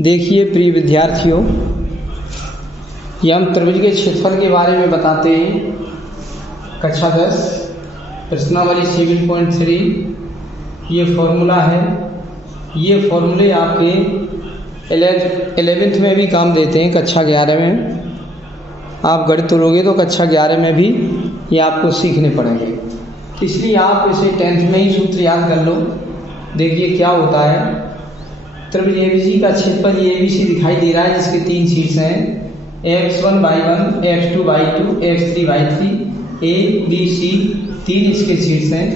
देखिए प्रिय विद्यार्थियों, ये हम त्रिभुज के क्षेत्रफल के बारे में बताते हैं। कक्षा 10 प्रश्नावली 7.3 ये फॉर्मूला है। ये फॉर्मूले आपके 11th में भी काम देते हैं। कक्षा 11 में आप गणित लोगे तो कक्षा 11 में भी ये आपको सीखने पड़ेंगे, इसलिए आप इसे 10th में ही सूत्र याद कर लो। देखिए क्या होता है। त्रिभुज एबीसी का क्षेत्रफल ये एबीसी दिखाई दे रहा है, जिसके 3 शीर्ष हैं x1/1, x2/2, x3/3, a b c 3 इसके शीर्ष हैं।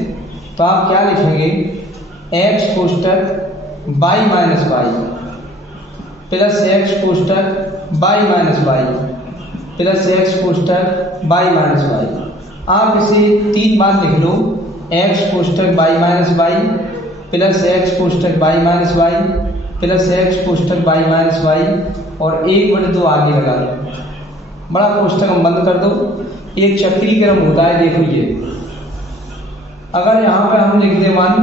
तो आप क्या लिखेंगे, x कोष्टक y minus y plus x कोष्टक y minus y plus x कोष्टक y माइनस y। आप इसे 3 बार लिख लो, x कोष्टक y minus y plus x कोष्टक y minus y plus x कोष्टक y माइनस y और 1/2 आगे लगा लो। बड़ा कोष्टक हम बंद कर दो। एक चक्रीय क्रम होता है। देखो ये अगर यहाँ पे हम लिख दें 1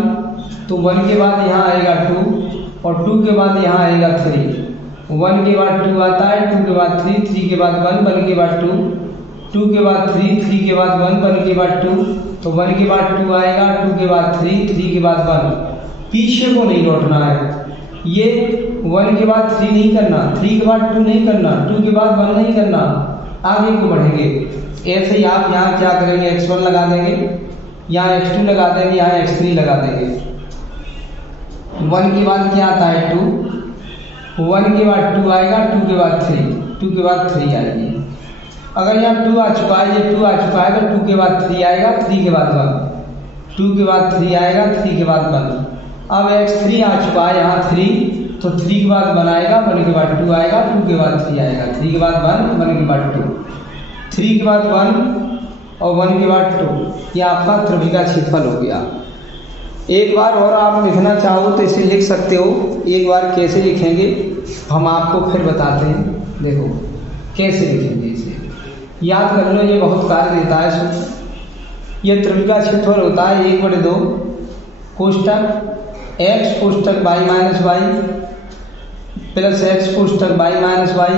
तो 1 के बाद यहाँ आएगा 2 और 2 के बाद यहाँ आएगा 3। 1 के बाद 2 आता है, 2 के बाद 3, 3 के बाद 1, 1 के बाद 2, 2 के बाद 3, 3 के बाद 1, 1 के बाद 2, तो 1 के बाद 2 आएगा, 2 के बाद 3, 3 के बाद 1। पीछे को नहीं लौटना है। ये 1 के बाद 3 नहीं करना, 3 के बाद 2 नहीं करना, 2 के बाद 1 नहीं करना, आगे को बढ़ेंगे। ऐसे ही आप यहाँ क्या करेंगे, x1 लगा देंगे, यहाँ x2 लगा देंगे, यहाँ x3 लगा देंगे। 1 के बाद क्या आता है 2, 1 के बाद 2 आएगा, 2 के बाद 3, 2 के बाद 3 आएगी। अगर यहाँ 2 आ चुका है, ये 2 आ चुका है तो 2 के बाद 3 आएगा, 3 के बाद 1, 2 के बाद 3 आएगा, 3 के बाद 1। अब x3 आ चुका है यहाँ 3, तो 3 के बाद 1 आएगा, 1 के बाद 2 आएगा, 2 के बाद 3 आएगा, 3 के बाद 1, 1 के बाद 2, 3 के बाद 1 और 1 के बाद 2। ये आपका त्रिभुज का क्षेत्रफल हो गया। एक बार और आप लिखना चाहो तो इसे लिख सकते हो। एक बार कैसे लिखेंगे हम आपको फिर बताते हैं। देखो कैसे लिखेंगे इसे, याद कर लो। ये बहुत कार्य देता है सूत्र। ये त्रिभुज का क्षेत्रफल होता है 1/2 कोष्टक x कोष्टक y minus y plus x कोष्टक y minus y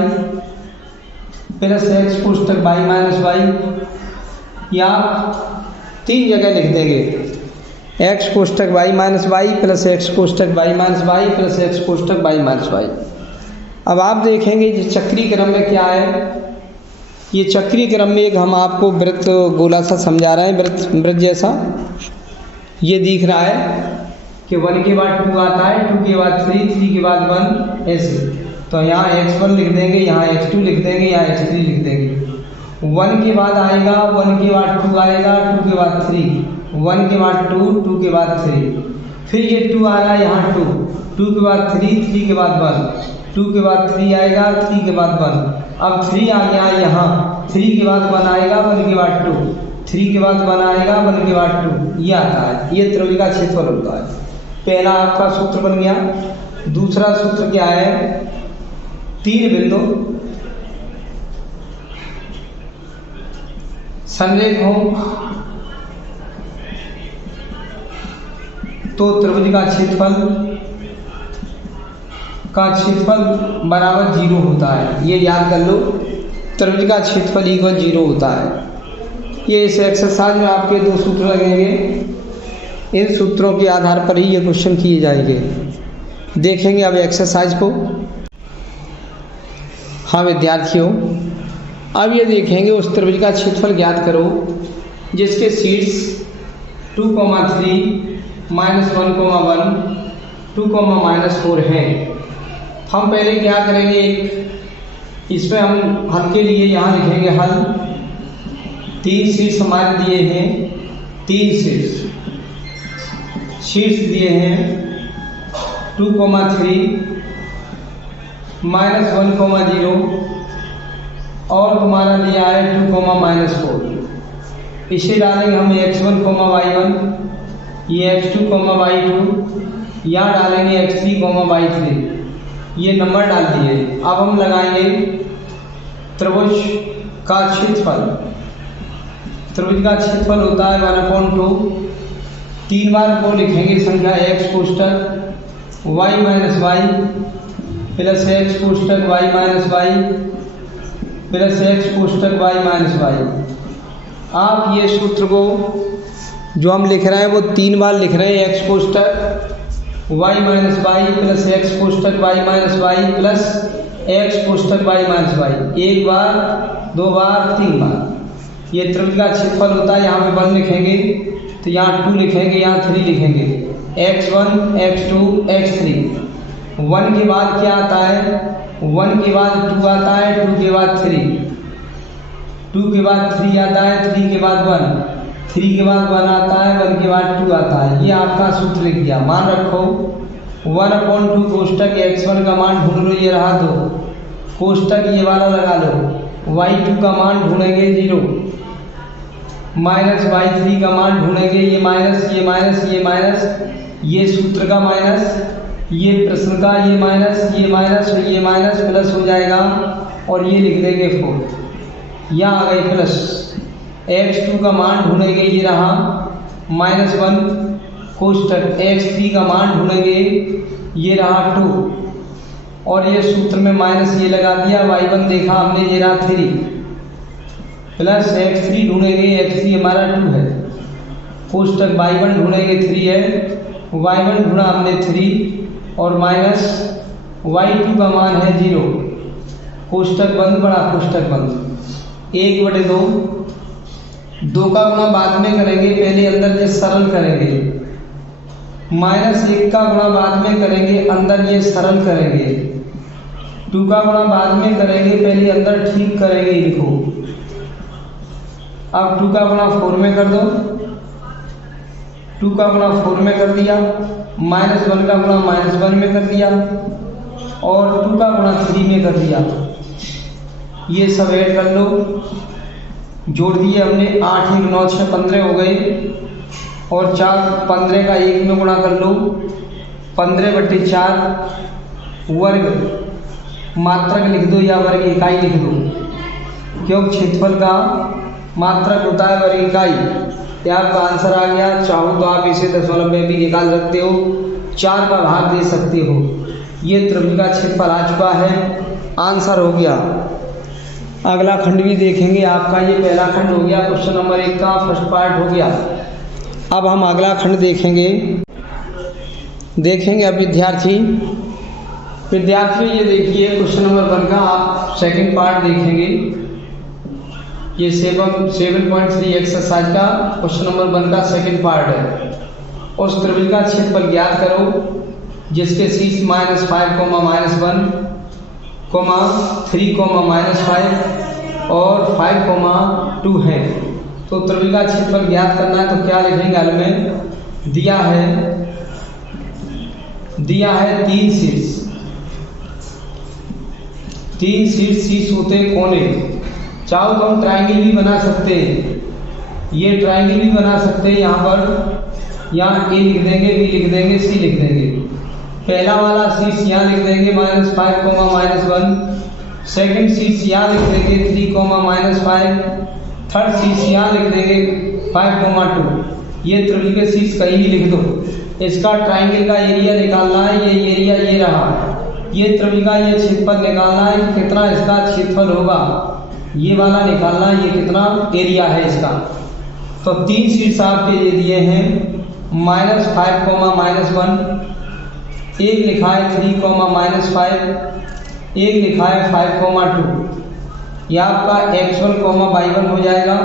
plus x कोष्टक y माइनस y। या 3 जगह लिख देंगे, x कोष्टक y minus y plus x कोष्टक y minus y plus x कोष्टक y माइनस y। अब आप देखेंगे ये चक्रीय क्रम में क्या है। ये चक्रीय क्रम में एक हम आपको वृत्त गोला सा समझा रहे हैं, वृत्त जैसा। ये दिख रहा है कि 1 के बाद 2 आता है, 2 के बाद 3, 3 के बाद 1, ऐसे। तो यहाँ x1 लिख देंगे, यहाँ x2 लिख देंगे, यहाँ x3 लिख देंगे। 1 के बाद आएगा, 1 के बाद 2 आएगा, 2 के बाद 3, 1 के बाद 2, 2 के बाद 3, फिर ये 2 आ रहा है यहाँ 2, 2 के बाद 3, 3 के बाद 1, 2 के बाद 3 आएगा, 3 के बाद 1। अब 3 आ गया यहाँ, 3 के बाद 1 आएगा, 1 के बाद 2, 3 के बाद 1 आएगा, 1 के बाद 2। ये आता है। ये त्रिभुज का क्षेत्रफल होता है। पहला आपका सूत्र बन गया। दूसरा सूत्र क्या है, 3 बिंदु संरेख हो तो त्रिभुज का क्षेत्रफल बराबर 0 होता है। ये याद कर लो, त्रिभुज का क्षेत्रफल इक्वल 0 होता है। ये इस एक्सरसाइज में आपके 2 सूत्र लगेंगे। इन सूत्रों के आधार पर ही ये क्वेश्चन किए जाएंगे। देखेंगे अब एक्सरसाइज को। हाँ विद्यार्थियों, अब ये देखेंगे उस त्रिभुज का क्षेत्रफल ज्ञात करो जिसके शीर्ष 2, 3, -1, 1, 2, -4 हैं। हम पहले क्या करेंगे, इसमें हम हल के लिए यहाँ लिखेंगे हल। 3 शीर्ष हमारे दिए हैं, 3 शीर्ष दिए हैं 2, 3, -1, 0 और हमारा दिया है 2, -4। इसे डालेंगे हम x1, y1, ये x2, y2, यहाँ डालेंगे x3, y3। ये नंबर डाल दिए। अब हम लगाएंगे त्रिभुज का क्षेत्रफल। त्रिभुज का क्षेत्रफल होता है 1/2। 3 बार को लिखेंगे संख्या x कोष्टक y minus y plus x कोष्टक y minus y plus x कोष्टक वाई माइनस वाई। आप ये सूत्र को जो हम लिख रहे हैं वो 3 बार लिख रहे हैं, एक्स कोष्टक y minus y plus x कोष्टक y minus y plus x कोष्टक वाई माइनस वाई। 1 बार 2 बार 3 बार। ये त्रिभुज का क्षेत्रफल होता है। यहाँ पे 1 लिखेंगे तो यहाँ 2 लिखेंगे, यहाँ 3 लिखेंगे, x1 x2 x3। 1 के बाद क्या आता है? 1 के बाद 2 आता है, 2 के बाद 3, 2 के बाद 3 आता है, 3 के बाद 1, 3 के बाद 1 आता है, 1 के बाद 2 आता है। ये आपका सूत्र लिख दिया। मान रखो 1/2 कोष्टक x1 का मान ढूंढ लो, ये रहा 2 कोष्टक ये वाला लगा लो, y2 का मान ढूंढेंगे 0 माइनस y3 का मान ढूंढेंगे, ये माइनस ये माइनस ये माइनस, ये सूत्र का माइनस, ये प्रश्न का ये माइनस ये माइनस और ये माइनस प्लस हो जाएगा और ये लिख देंगे 4। यहाँ आ गए प्लस x2 का मान ढूंढेंगे, ये रहा -1 कोष्टक x3 का मान ढूंढेंगे, ये रहा 2 और ये सूत्र में माइनस ये लगा दिया। y1 देखा हमने, ये रहा 3 प्लस x3 ढूंढेंगे, x3 हमारा 2 है, कोष्टक y1 ढूंढेंगे 3 है, y1 ढूंढा हमने 3 और माइनस y2 का मान है 0, कोष्टक बंद, बड़ा कोष्टक बंद, 1/2। 2 का गुणा बाद में करेंगे, पहले अंदर ये सरल करेंगे, -1 का गुणा बाद में करेंगे, अंदर ये सरल करेंगे, 2 का गुणा बाद में करेंगे, पहले अंदर ठीक करेंगे इनको। अब 2 का गुणा 4 में कर दो, 2 का गुणा 4 में कर दिया, -1 का गुणा -1 में कर दिया और 2 का गुणा 3 में कर दिया। ये सब ऐड कर लो, जोड़ दिए हमने, 8 1 9 6 15 हो गए और 4 15 का 1 में गुणा कर लो, 15/4 वर्ग मात्रक लिख दो या वर्ग इकाई लिख दो, क्योंकि क्षेत्रफल का मात्रक होता है वर्ग इकाई। ये आपका आंसर आ गया। चाहो तो आप इसे दशमलव में भी निकाल सकते हो, 4 का भाग दे सकते हो। ये त्रिभुज का क्षेत्रफल आ चुका है, आंसर हो गया। अगला खंड भी देखेंगे आपका। ये पहला खंड हो गया, क्वेश्चन नंबर 1 का फर्स्ट पार्ट हो गया। अब हम अगला खंड देखेंगे। अब विद्यार्थी ये देखिए क्वेश्चन नंबर 1 का आप सेकंड पार्ट देखेंगे। ये 7.3 एक्सरसाइज का क्वेश्चन नंबर 1 का सेकंड पार्ट है। उस त्रिभुज का क्षेत्रफल ज्ञात करो जिसके शीर्ष -5, -1, 3, -5 और 5, 2 है। तो त्रिभुज का क्षेत्रफल ज्ञात करना है तो क्या लिखेंगे? हल में दिया है 3 शीर्ष। 3 शीर्ष होते हैं कोने। चाहो तो हम ट्राइंगल भी बना सकते हैं, ये ट्राइंगल भी बना सकते हैं। यहाँ ए लिख देंगे, बी लिख देंगे, सी लिख देंगे। पहला वाला शीर्ष यहाँ लिख देंगे -5, -1। सेकंड शीर्ष यहाँ लिख देंगे 3, -5। थर्ड शीर्ष यहाँ लिख देंगे 5, 2। ये त्रिभुज के शीर्ष कहीं भी लिख दो। इसका ट्राइंगल का एरिया निकालना है, ये एरिया ये रहा। ये त्रिभुज का ये क्षेत्रफल निकालना है, कितना इसका क्षेत्रफल होगा ये वाला निकालना है, ये कितना एरिया है इसका। तो 3 शीर्ष आपके ये दिए हैं -5, -1। एक लिखा है 3, -5। एक लिखा है 5, 2। यह आपका x1, y1 हो जाएगा।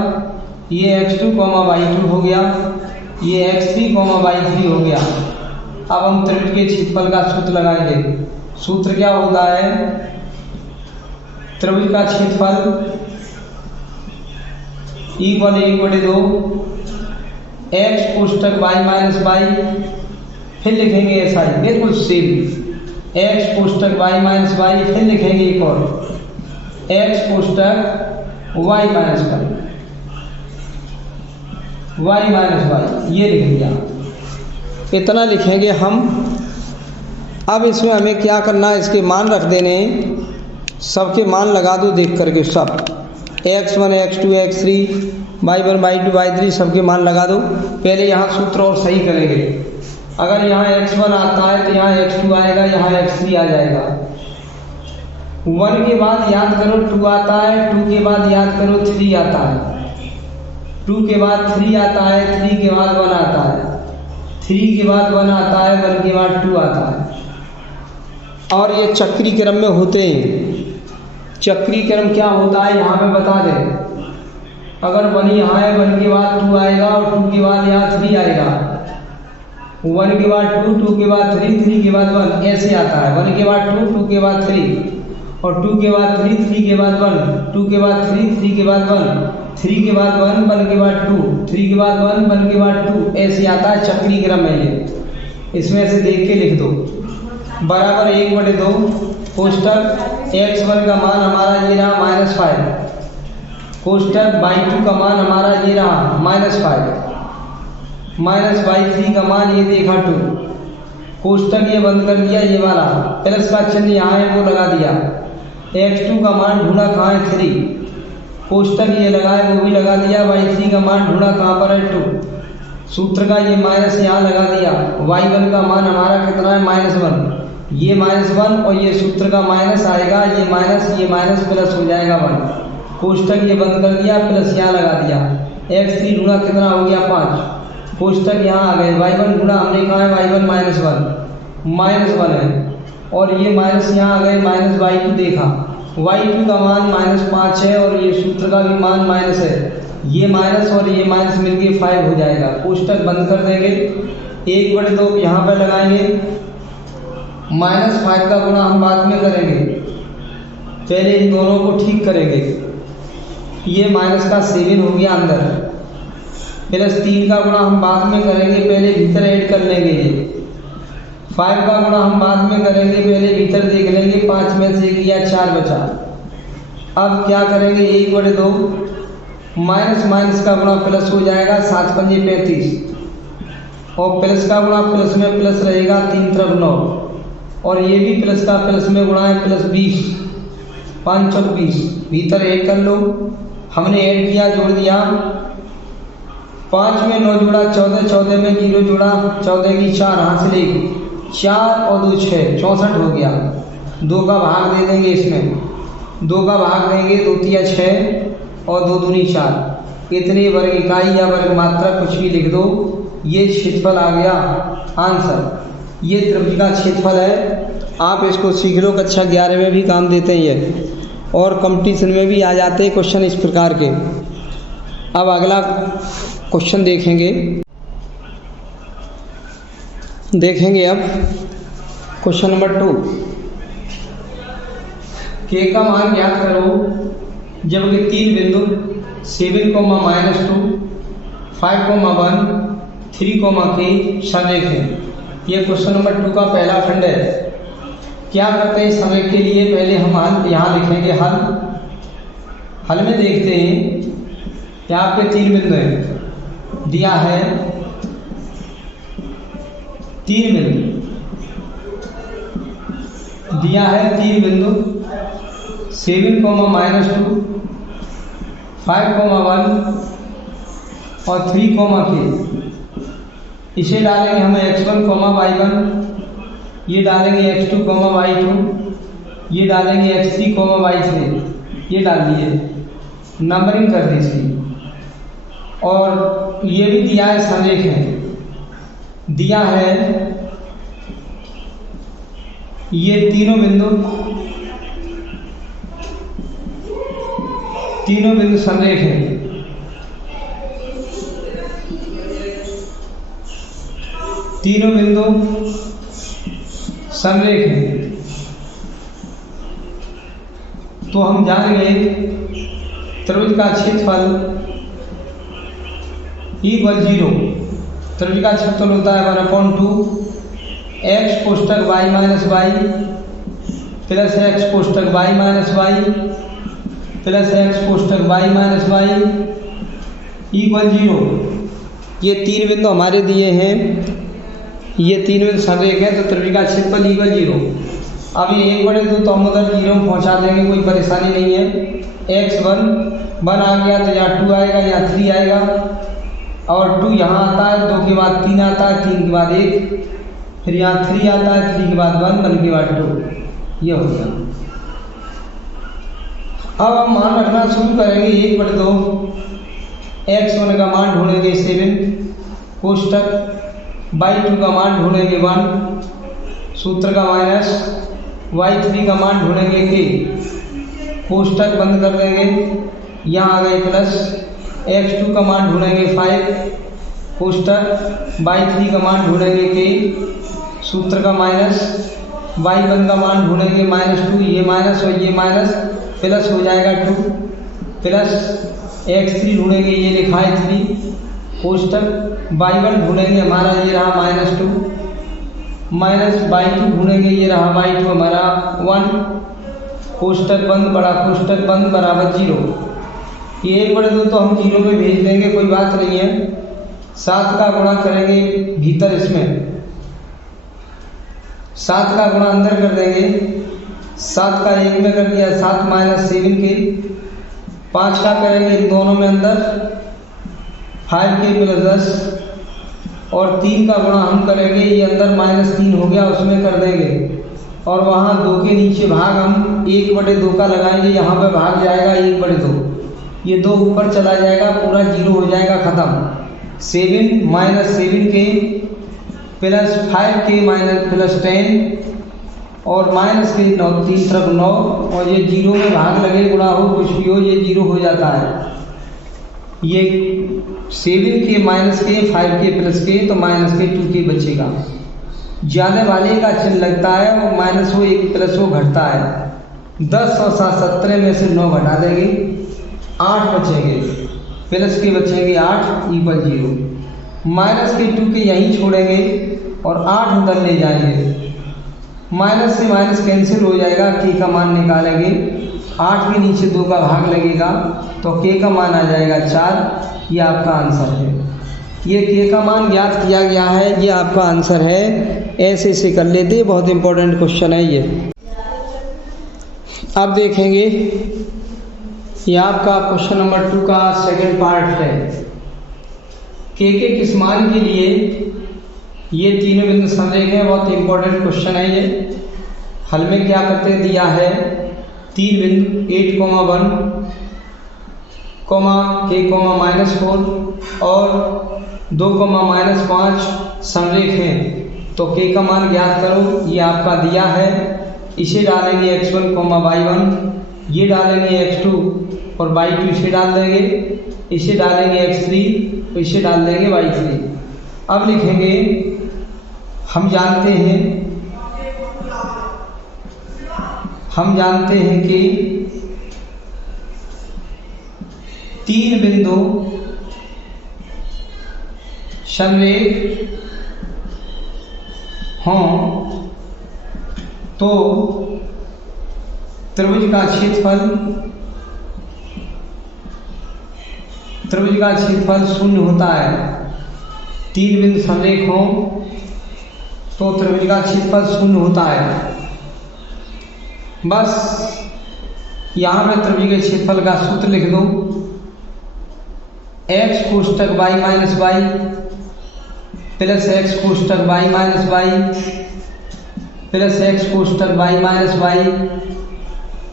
ये x2, y2 हो गया। ये x3, y3 हो गया। अब हम त्रिभुज के क्षेत्रफल का सूत्र लगाएंगे। सूत्र क्या होता है? त्रिभुज का क्षेत्रफल =1/2 x कोष्टक y - y, फिर लिखेंगे ऐसा ही बिल्कुल सेम x कोष्टक y - y, फिर लिखेंगे एक और x कोष्टक y - y, ये लिख दिया। इतना लिखेंगे हम। अब इसमें हमें क्या करना है? इसके मान रख देने, सबके मान लगा दो देख करके। सब x1, x2, x3, y1, y2, y3 सबके मान लगा दो। पहले यहाँ सूत्र और सही करेंगे। अगर यहाँ x1 आता है तो यहाँ x2 आएगा, यहाँ x3 आ जाएगा। 1 के बाद याद करो 2 आता है, 2 के बाद याद करो 3 आता है, 2 के बाद 3 आता है, 3 के बाद 1 आता है, 3 के बाद 1 आता है, 1 के बाद 2 आता है। और ये चक्री क्रम में होते हैं। चक्री क्रम क्या होता है यहाँ पे बता दें। अगर 1 यहाँ है, 1 के बाद 2 आएगा और 2 के बाद यहाँ 3 आएगा, 1 के बाद 2, 2 के बाद 3, 3 के बाद 1, ऐसे आता है। 1 के बाद 2, 2 के बाद 3 और 2 के बाद 3, 3 के बाद 1, 2 के बाद 3, 3 के बाद 1, 3 के बाद 1, 1 के बाद 2, 3 के बाद 1, 1 के बाद 2, ऐसे आता है चक्री क्रम है ये। इसमें से देख के लिख दो। बराबर 1/2 कोष्टक x1 का मान हमारा ये रहा -5, कोष्टक y2 का मान हमारा ये रहा -5, -y3 का मान ये देखा 2, कोष्टक ये बंद कर दिया, ये वाला प्लस का चिन्ह यहाँ है वो लगा दिया। x2 का मान ढूंढा कहाँ है 3, कोष्टक ये लगाए वो भी लगा दिया। y3 का मान ढूंढा कहाँ पर है 2, सूत्र का ये माइनस यहाँ लगा दिया। y1 का मान हमारा कितना है -1, ये -1 और ये सूत्र का माइनस आएगा, ये माइनस प्लस हो जाएगा 1, कोष्टक ये बंद कर दिया, प्लस यहाँ लगा दिया। x3 ढूंढा कितना हो गया 5, कोष्टक यहाँ आ गए। y1 ढूंढा हमने कहा है y1 -1 है और ये माइनस यहाँ आ गए, -y2 देखा, y2 का मान -5 है और ये सूत्र का भी मान माइनस है, ये माइनस और ये माइनस मिलके 5 हो जाएगा। कोष्टक बंद कर देंगे, 1/2 यहाँ पर लगाएंगे। -5 का गुणा हम बाद में करेंगे, पहले इन दोनों को ठीक करेंगे। ये माइनस का 7 हो गया अंदर, +3 का गुणा हम बाद में करेंगे, पहले भीतर ऐड कर लेंगे। ये 5 का गुणा हम बाद में करेंगे, पहले भीतर देख लेंगे। 5 में से गया 4 बचा। अब क्या करेंगे, 1/2 माइनस का गुणा प्लस हो जाएगा, 7 पंजे 35 और प्लस का गुणा प्लस में प्लस रहेगा, 3 तरफ 9 और ये भी प्लस का प्लस में गुणा है +20, 5 चौक 20, भीतर ऐड कर लो। हमने ऐड किया, जोड़ दिया, 5 में 9 जोड़ा 14, 14 में 0 जोड़ा, 14 की 4 हाथ से 4 और 2 6, 64 हो गया। 2 का भाग दे देंगे, इसमें 2 का भाग देंगे, 2 तिया 6 और 2 दूनी 4। इतने वर्ग इकाई या वर्ग मात्रा कुछ भी लिख दो, ये क्षेत्रफल आ गया आंसर। ये त्रिभुज का क्षेत्रफल है। आप इसको सीख लो, कक्षा 11 में भी काम देते हैं ये और कंपटीशन में भी आ जाते हैं क्वेश्चन इस प्रकार के। अब अगला क्वेश्चन देखेंगे अब क्वेश्चन नंबर 2। के का मान ज्ञात करो जबकि 3 बिंदु 7, -2, 5, 1, 3, k संरेख है। ये क्वेश्चन नंबर 2 का पहला खंड है। क्या करते हैं संरेख के लिए, पहले हम हल यहाँ लिखेंगे। हल में देखते हैं, यहाँ पे 3 बिंदु है, दिया है 3 बिंदु, दिया है 3 बिंदु 7, -2, 5, 1 और 3, k। इसे डालेंगे हमें x1, y1, ये डालेंगे x2, y2, ये डालेंगे x3, y3, ये डाल दिए, नंबरिंग कर दी इसकी। और ये भी दिया है संरेख है, दिया है ये तीनों बिंदु संरेख है। तीनों बिंदु संरेख है, तो हम जानेंगे त्रिभुज का क्षेत्रफल =0। त्रिभुज का क्षेत्रफल होता है 1/2 x कोष्टक y - y प्लस x कोष्टक y - y प्लस x कोष्टक y - y =0। ये 3 बिंदु हमारे दिए हैं, ये 3 बिंदु संरेख है, तो त्रिभुज का क्षेत्रफल =0। अब ये 1/2 तो हम उधर 0 में पहुँचा देंगे, कोई परेशानी नहीं है। x1 आ गया तो यहाँ 2 आएगा, यहाँ 3 आएगा और 2 यहाँ आता है, 2 के बाद 3 आता है, 3 के बाद 1, फिर यहाँ 3 आता है, 3 के बाद 1, 1 के बाद 2, ये हो गया। अब हम मान रखना शुरू करेंगे 1/2 x1 का मान ढूंढेंगे 7 कोष्टक y2 का मान ढूंढेंगे 1 सूत्र का माइनस y3 का मान ढूंढेंगे k कोष्टक बंद कर देंगे, यहाँ आ गए प्लस x2 का मान ढूंढेंगे 5 कोष्टक y3 का मान ढूंढेंगे k सूत्र का माइनस y1 का मान ढूंढेंगे -2, ये माइनस और ये माइनस प्लस हो जाएगा 2 प्लस x3 ढूंढेंगे, ये लिखा है 3 कोष्टक y1 ढूंढेंगे हमारा ये रहा -2 माइनस y2 ढूंढेंगे ये रहा y2 हमारा 1 कोष्टक बंद बड़ा कोष्टक बंद बराबर 0। ये 1/2 तो हम 0 में भेज देंगे, कोई बात नहीं है। 7 का गुणा करेंगे भीतर, इसमें 7 का गुणा अंदर कर देंगे, 7 का 1 में कर दिया 7 - 7 के 5 का करेंगे दोनों में अंदर 5 के + 10 और 3 का गुणा हम करेंगे ये अंदर -3 हो गया उसमें कर देंगे और वहाँ 2 के नीचे भाग हम 1/2 का लगाएंगे, यहाँ पे भाग जाएगा 1/2, ये 2 ऊपर चला जाएगा पूरा 0 हो जाएगा ख़त्म। 7 - 7 के प्लस 5 के प्लस 10 और माइनस के 9 3 तरफ 9 और ये 0 में भाग लगे गुणा हो कुछ भी हो ये 0 हो जाता है। ये 7 के माइनस के 5 के प्लस के तो माइनस के 2 के बचेगा, जाने वाले का चिन्ह लगता है वो माइनस हो 1 प्लस हो घटता है। 10 और 7 17 में से 9 घटा देंगे 8 बचेंगे, प्लस के बचेंगे 8 = 0, माइनस के 2 के यहीं छोड़ेंगे और 8 उधर ले जाएंगे, माइनस से माइनस कैंसिल हो जाएगा, के का मान निकालेंगे 8 के नीचे 2 का भाग लगेगा तो के का मान आ जाएगा 4। ये आपका आंसर है, ये के का मान ज्ञात किया गया है, ये आपका आंसर है। ऐसे से कर लेते, बहुत इंपॉर्टेंट क्वेश्चन है ये। अब देखेंगे ये आपका क्वेश्चन नंबर 2 का सेकंड पार्ट है। के किस मान के लिए ये तीनों बिंदु संरेख है, बहुत इंपॉर्टेंट क्वेश्चन है ये। हल में क्या करते दिया है 3 बिंदु 8, 1, k, -4 और 2, -5 संरेख हैं, तो k का मान ज्ञात करो। ये आपका दिया है, इसे डालेंगे x1, y1, ये डालेंगे x2 और y2 इसे डाल देंगे, इसे डालेंगे x3 तो इसे डाल देंगे y3। अब लिखेंगे हम जानते हैं कि 3 बिंदु संरेख हों तो त्रिभुज का क्षेत्रफल 0 होता है। 3 बिंदु संरेख हों तो त्रिभुज का क्षेत्रफल 0 होता है। बस यहाँ पे त्रिभुज के क्षेत्रफल का सूत्र लिख दो, x कोष्टक y - y प्लस x कोष्टक y - y प्लस x कोष्टक y - y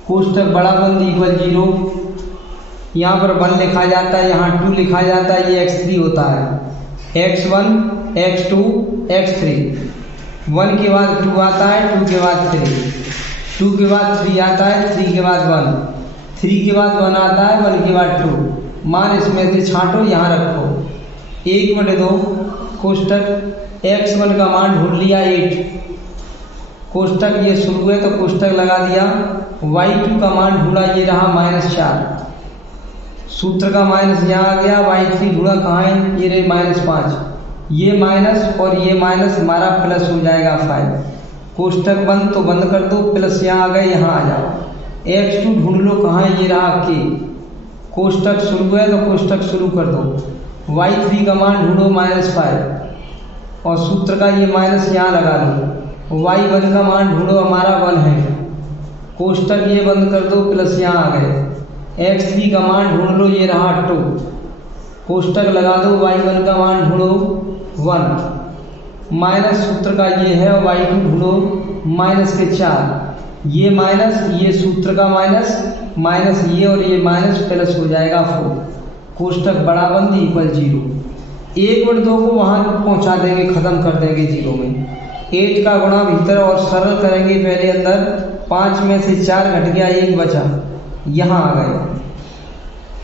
कोष्टक बड़ा बंद = 0। यहाँ पर 1 लिखा जाता है, यहाँ 2 लिखा जाता है, ये x3 होता है। x1 x2 x3, 1 के बाद 2 आता है, 2 के बाद 3, 2 के बाद 3 आता है, 3 के बाद 1, 3 के बाद 1 आता है, 1 के बाद 2। मान इसमें से छांटो, यहाँ रखो। 1/2 कोष्टक x1 का मान ढूंढ लिया 8, कोष्टक ये शुरू है तो कोष्टक लगा दिया। y2 का मान ढूंढा, ये रहा -4, सूत्र का माइनस यहाँ आ गया। y3 ढूंढा कहाँ है, ये रहे -5, ये माइनस और ये माइनस हमारा प्लस हो जाएगा 5। कोष्टक बंद तो बंद कर दो, प्लस यहाँ आ गए, यहाँ आ जाओ। x2 ढूंढ लो कहाँ है, ये रहा k, कोष्टक शुरू है तो कोष्टक शुरू कर दो। y3 का मान ढूंढो -5 और सूत्र का ये माइनस यहाँ लगा लो। y1 का मान ढूंढो, हमारा 1 है, कोष्टक ये बंद कर दो, प्लस यहाँ आ गए। x3 का मान ढूंढ लो, ये रहा 2, कोष्टक लगा दो। y1 का मान ढूंढो 1, माइनस सूत्र का ये है, y2 ढूंढो -4, ये माइनस, ये सूत्र का माइनस, माइनस ये और ये माइनस, प्लस हो जाएगा 4। कोष्टक बड़ा बंद इक्वल 0। 1/2 को वहाँ पहुँचा देंगे, ख़त्म कर देंगे 0 में। 8 का गुणा भीतर और सरल करेंगे पहले अंदर। 5 में से 4 घट गया, 1 बचा, यहाँ आ गए।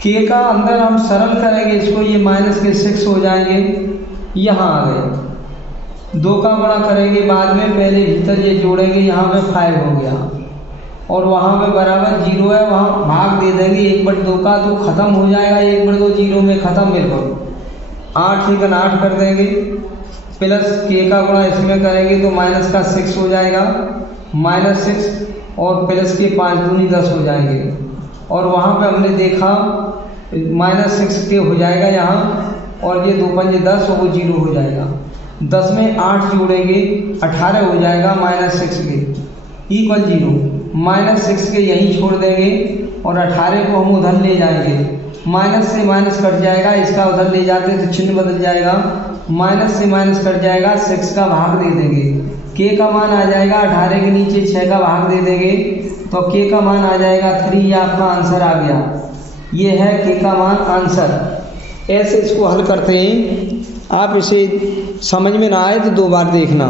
के का अंदर हम सरल करेंगे इसको, ये माइनस के 6 हो जाएंगे, यहाँ आ गए। 2 का गुणा करेंगे बाद में, पहले भीतर ये जोड़ेंगे, यहाँ पे 5 हो गया और वहाँ पे बराबर 0 है, वहाँ भाग दे देंगे 1/2 का, तो ख़त्म हो जाएगा 1/2, 0 में ख़त्म बिल्कुल। 8 × 8 कर देंगे, प्लस के का गुणा इसमें करेंगे तो माइनस का 6 हो जाएगा, -6 और प्लस के 5 दूनी 10 हो जाएंगे। और वहाँ पे हमने देखा -6 के हो जाएगा यहाँ, और ये 2 × 5 10 और वो 0 हो जाएगा। 10 में 8 जोड़ेंगे 18 हो जाएगा, -6 के इक्वल 0। -6 के यहीं छोड़ देंगे और 18 को हम उधर ले जाएंगे, माइनस से माइनस कट जाएगा, इसका उधर ले जाते तो चिन्ह बदल जाएगा, माइनस से माइनस कट जाएगा, 6 का भाग दे देंगे, के का मान आ जाएगा 18 के नीचे 6 का भाग दे देंगे तो के का मान आ जाएगा 3। ये आपका आंसर आ गया, ये है के का मान आंसर। ऐसे इसको हल करते हैं। आप इसे समझ में ना आए तो 2 बार देखना।